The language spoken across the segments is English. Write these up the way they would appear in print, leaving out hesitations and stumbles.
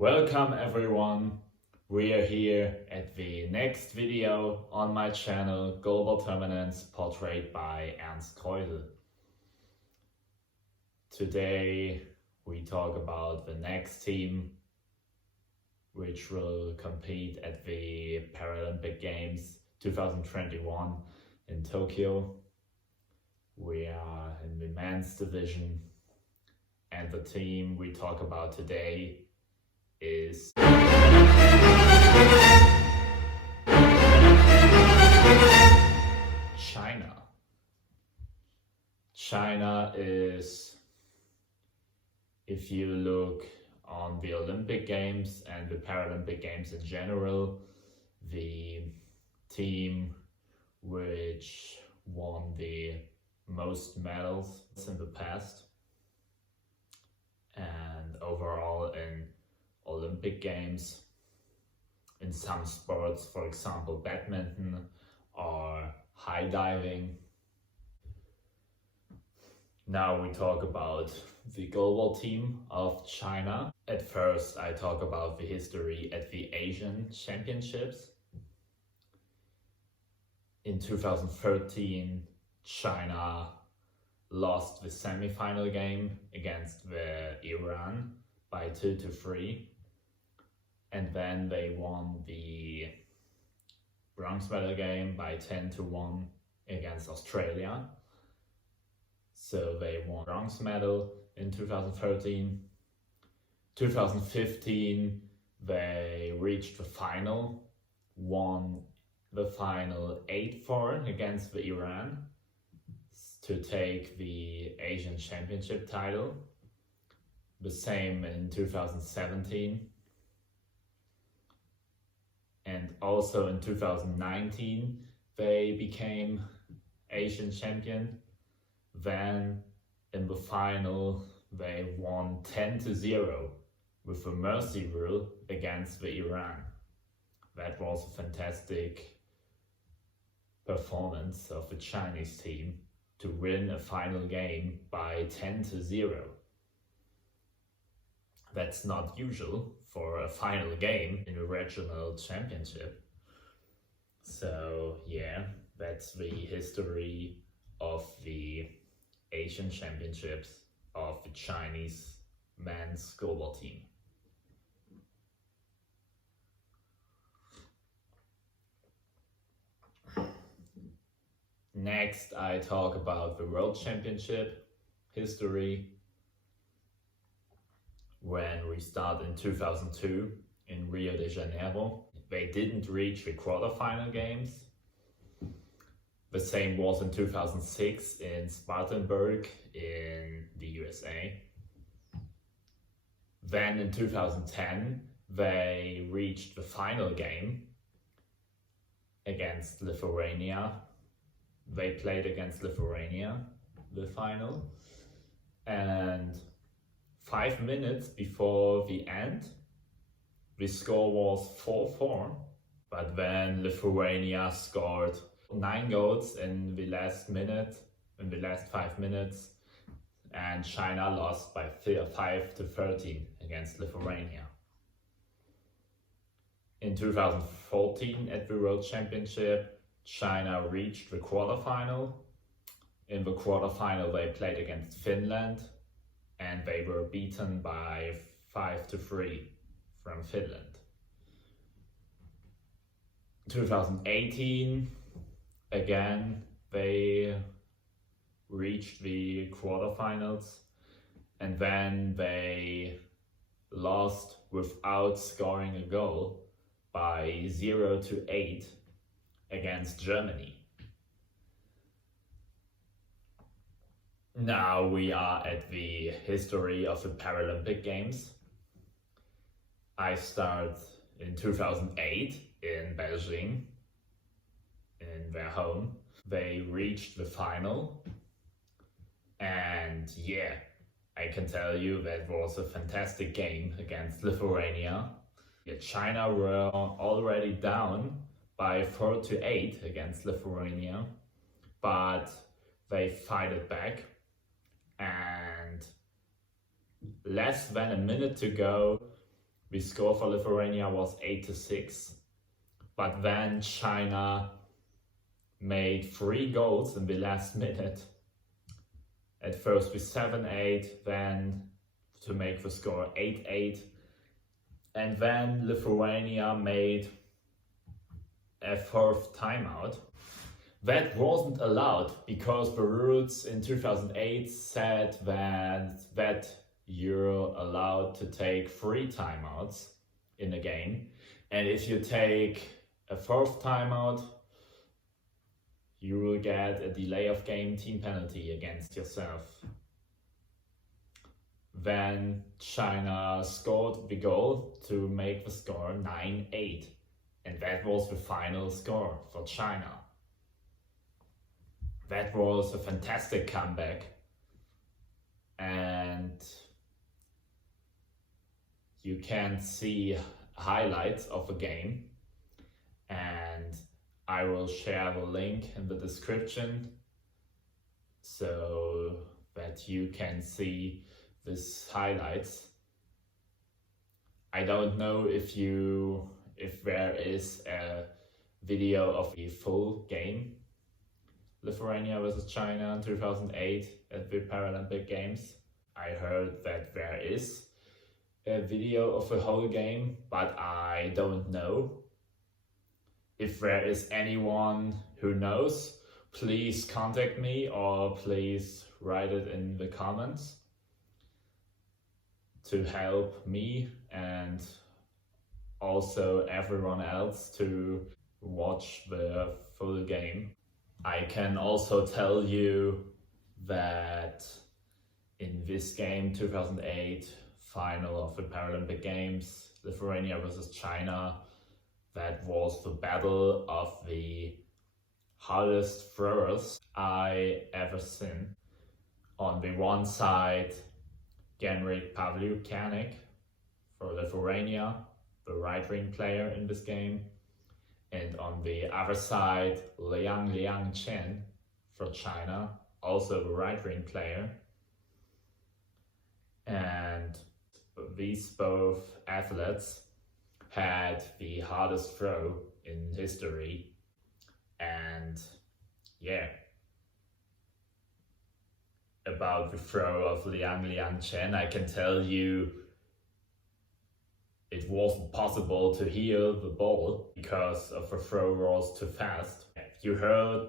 Welcome everyone, we are here at the next video on my channel Goalball Terminance, portrayed by Ernst Kreudel. Today we talk about the next team which will compete at the Paralympic Games 2021 in Tokyo. We are in the men's division and the team we talk about today is China. China is, if you look on the Olympic Games and the Paralympic Games in general, the team which won the most medals in the past, and overall in Olympic Games, in some sports, for example badminton or high diving. Now we talk about the goalball team of China. At first I talk about the history at the Asian Championships. In 2013 China lost the semi-final game against Iran by 2-3, and then they won the bronze medal game by 10-1 against Australia. So they won bronze medal in 2013. 2015 they reached the final, won the final 8-4 against Iran to take the Asian Championship title. The same in 2017, and also in 2019 they became Asian champion. Then in the final they won 10-0 with a mercy rule against Iran. That was a fantastic performance of the Chinese team to win a final game by 10-0. That's not usual for a final game in a regional championship. So yeah, that's the history of the Asian Championships of the Chinese men's goalball team. Next I talk about the World Championship history. When we start in 2002 in Rio de Janeiro, they didn't reach the quarterfinal games. The same was in 2006 in Spartanburg in the USA. Then in 2010 they reached the final game against Lithuania. They played against Lithuania, the final, and 5 minutes before the end, the score was 4-4, but then Lithuania scored 9 goals in the last 5 minutes, and China lost by 5-13 against Lithuania. In 2014 at the World Championship, China reached the quarterfinal. In the quarterfinal they played against Finland, and they were beaten by 5-3 from Finland. 2018, again, they reached the quarterfinals, and then they lost without scoring a goal by 0-8 against Germany. Now we are at the history of the Paralympic Games. I start in 2008 in Beijing, in their home. They reached the final, and yeah, I can tell you that was a fantastic game against Lithuania. China were already down by 4-8 against Lithuania, but they fight it back, and less than a minute to go, The score for Lithuania was 8-6, but then China made 3 goals in the last minute. At first with 7-8, then to make the score 8-8, and then Lithuania made a 4th timeout. That wasn't allowed because the rules in 2008 said that you're allowed to take 3 timeouts in a game, and if you take a 4th timeout, you will get a delay of game team penalty against yourself. Then China scored the goal to make the score 9-8, and that was the final score for China. That was a fantastic comeback, and you can see highlights of the game, and I will share the link in the description so that you can see these highlights. I don't know if there is a video of the full game, Lithuania versus China in 2008 at the Paralympic Games. I heard that there is a video of the whole game, but I don't know. If there is anyone who knows, please contact me or please write it in the comments to help me and also everyone else to watch the full game. I can also tell you that in this game, 2008 final of the Paralympic Games, Lithuania versus China, that was the battle of the hardest throwers I ever seen. On the one side, Genrik Pavlyukanik for Lithuania, the right-wing player in this game, and on the other side, Liang Chen for China, also the right-wing player. And these both athletes had the hardest throw in history, and yeah, about the throw of Liang Chen, I can tell you it wasn't possible to hear the ball because of the throw was too fast. You heard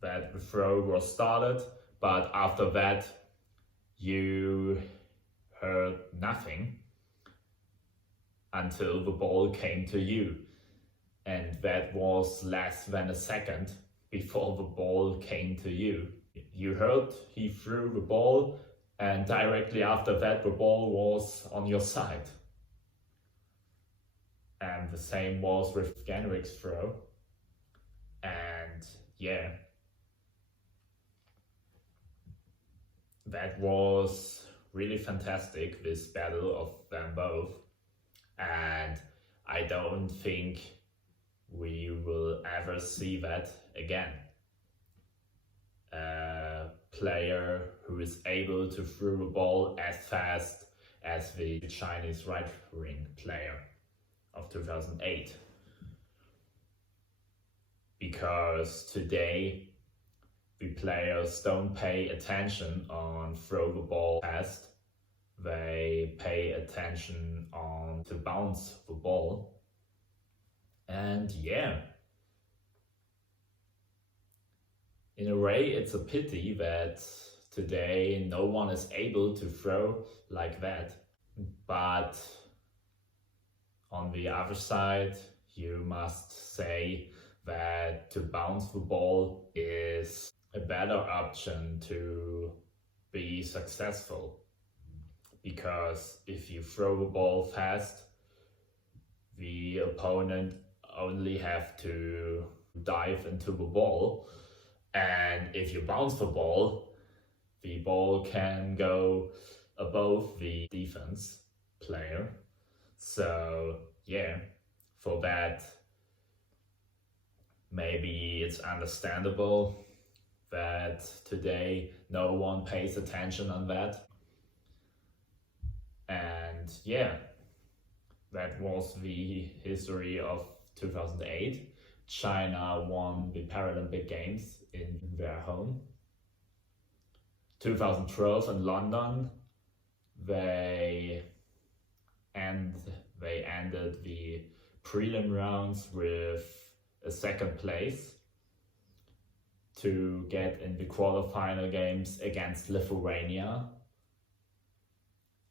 that the throw was started, but after that you heard nothing until the ball came to you, and that was less than a second before the ball came to you. You heard he threw the ball, and directly after that the ball was on your side. And the same was with Genrik's throw. And yeah, that was really fantastic, this battle of them both. And I don't think we will ever see that again. A player who is able to throw the ball as fast as the Chinese right-wing player of 2008. Because today the players don't pay attention on throw the ball fast. They pay attention on to bounce the ball. And yeah, in a way it's a pity that today no one is able to throw like that. But on the other side, you must say that to bounce the ball is a better option to be successful. Because if you throw the ball fast, the opponent only have to dive into the ball, and if you bounce the ball can go above the defense player. So yeah, for that, maybe it's understandable that today no one pays attention on that. And yeah, That was the history of 2008. China won the Paralympic Games in their home. 2012 in London, they ended the prelim rounds with a second place to get in the quarterfinal games against Lithuania.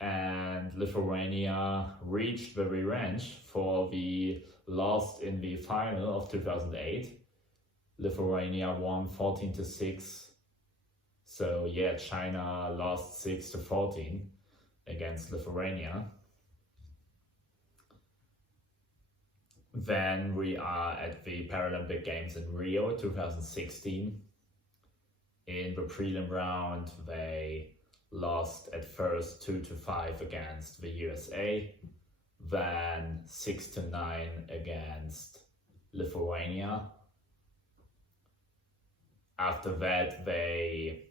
And Lithuania reached the revenge for the loss in the final of 2008. Lithuania won 14-6. So yeah, China lost 6-14 against Lithuania. Then we are at the Paralympic Games in Rio 2016. In the prelim round, they lost at first 2-5 against the USA, then 6-9 against Lithuania. After that, they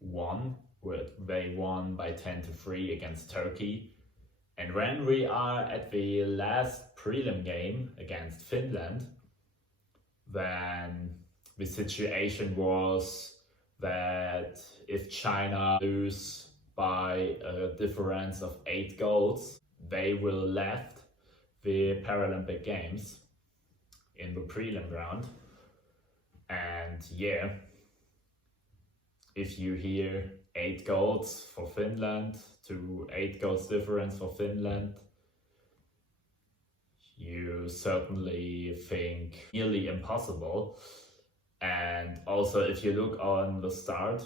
won by 10-3 against Turkey. And when we are at the last prelim game against Finland, then the situation was that if China lose by a difference of 8 goals, they will left the Paralympic Games in the prelim round. And yeah, if you hear 8 goals for Finland to 8 goals difference for Finland, you certainly think nearly impossible. And also, if you look on the start,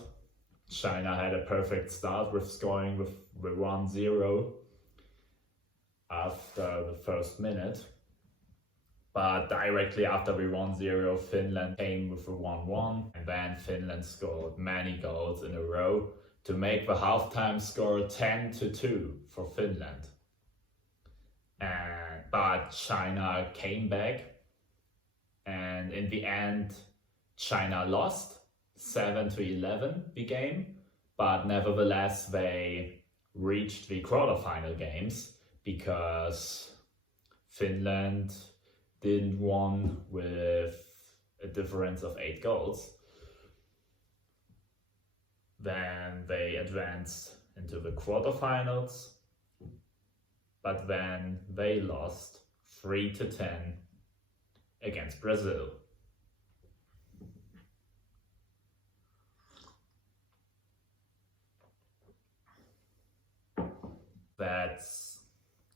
China had a perfect start with scoring with 1-0 after the first minute. But directly after the 1-0, Finland came with a 1-1, and then Finland scored many goals in a row to make the halftime score 10-2 for Finland. But China came back, and in the end, China lost 7-11 the game, but nevertheless they reached the quarterfinal games because Finland didn't won with a difference of 8 goals. Then they advanced into the quarterfinals, but then they lost 3-10 against Brazil. That's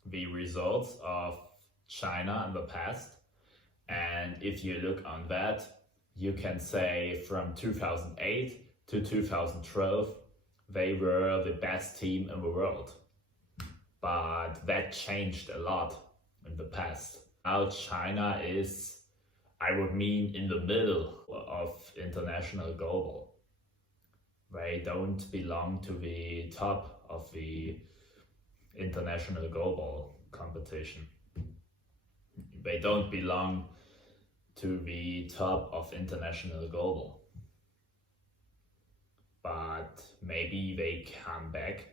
the results of China in the past. And if you look on that, you can say from 2008 to 2012, they were the best team in the world. But that changed a lot in the past. Now China is, I would mean, in the middle of international goalball. They don't belong to the top of the international goalball competition. They don't belong to the top of international goalball. But maybe they come back.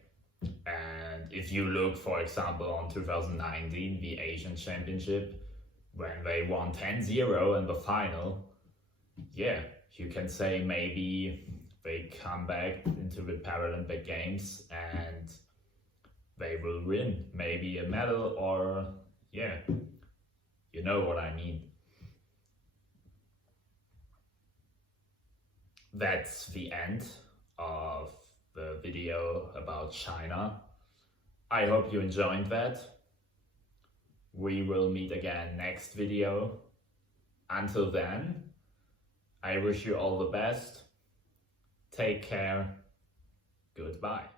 And if you look, for example, on 2019, the Asian Championship, when they won 10-0 in the final, yeah, you can say maybe they come back into the Paralympic Games and they will win maybe a medal, or yeah, you know what I mean. That's the end of the video about China. I hope you enjoyed that. We will meet again next video. Until then, I wish you all the best. Take care. Goodbye.